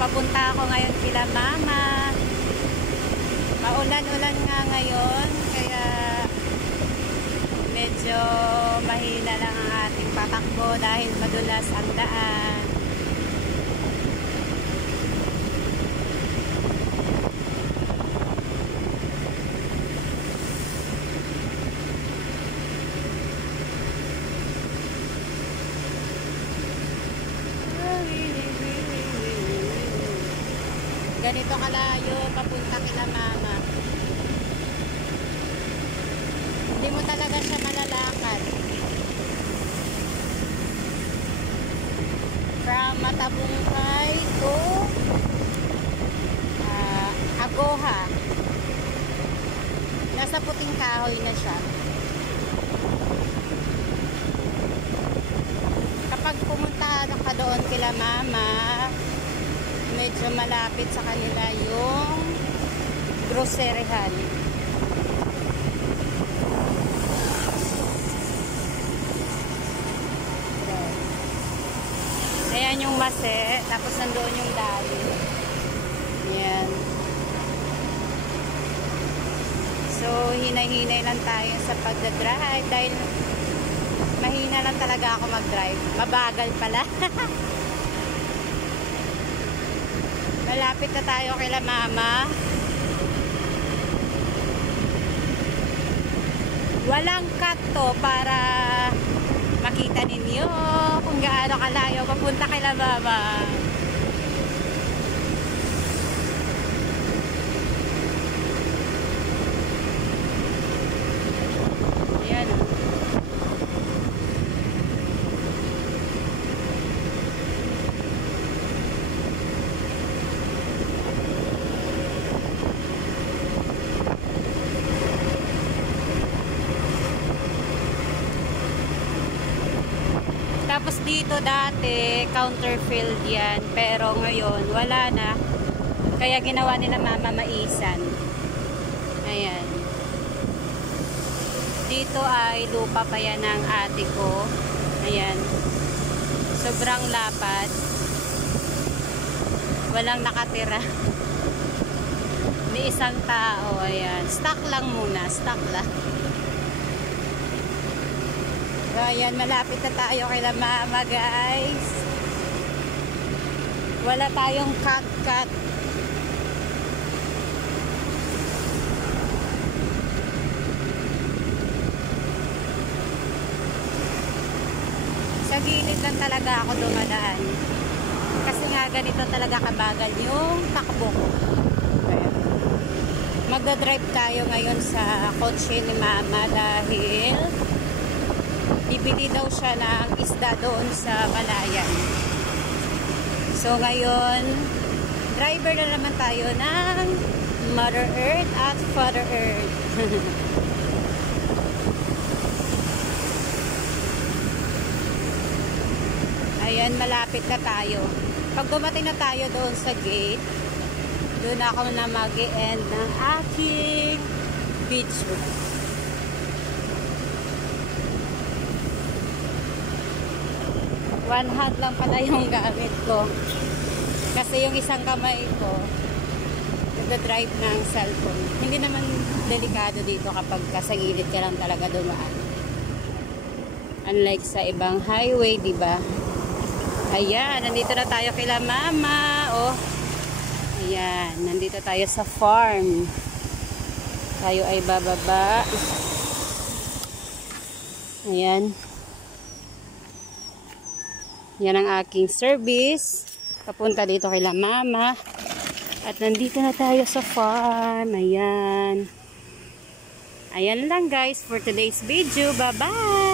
papunta ako ngayon kila mama. Maulan-ulan nga ngayon, kaya medyo mahina lang ang ating patakbo dahil madulas ang daan. Ganito kalayo papunta kila mama. Hindi mo talaga siya malalakad. From Matabungkay to Agoha. Nasa Puting Kahoy na siya. Kapag pumunta ka doon kila mama, medyo malapit sa kanila yung groceryhan. Ayan yung Mase, tapos nandoon yung Dali. Ayan. So, hinay-hinay lang tayo sa pagdadrive dahil mahina lang talaga ako mag-drive. Mabagal pala. Malapit na tayo kila mama. Walang cut to para makita ninyo kung gaano kalayo papunta kila mama. Ayan. Tapos dito dati, counterfield yan. Pero ngayon, wala na. Kaya ginawa nila mama maisan. Ayan. Dito ay lupa pa yan ng ate ko. Ayan. Sobrang lapad. Walang nakatira. May isang tao. Ayan. Stock lang muna. Stock lang. So, ayan, malapit na tayo kila mama, guys. Wala tayong cut-cut. Sa gilid lang talaga ako dumadaan. Kasi nga ganito talaga kabagal yung takbo ko. Magdadrive tayo ngayon sa kotse ni mama dahil bibili daw siya ng isda doon sa Balayan. So ngayon, driver na naman tayo ng Mother Earth at Father Earth. Ayan, malapit na tayo. Pag dumating na tayo doon sa gate, doon ako na mag-e-end ng aking video. One hand lang pala yung gamit ko. Kasi yung isang kamay ko, nagda-drive ng cellphone. Hindi naman delikado dito kapag sa gilid ka lang talaga dumaan. Unlike sa ibang highway, diba? Ayan, nandito na tayo kila mama. Oh. Ayan, nandito tayo sa farm. Tayo ay bababa. Ayan. Yan ang aking service. Papunta dito kila mama. At nandito na tayo sa farm. Ayan. Ayan lang guys for today's video. Bye-bye!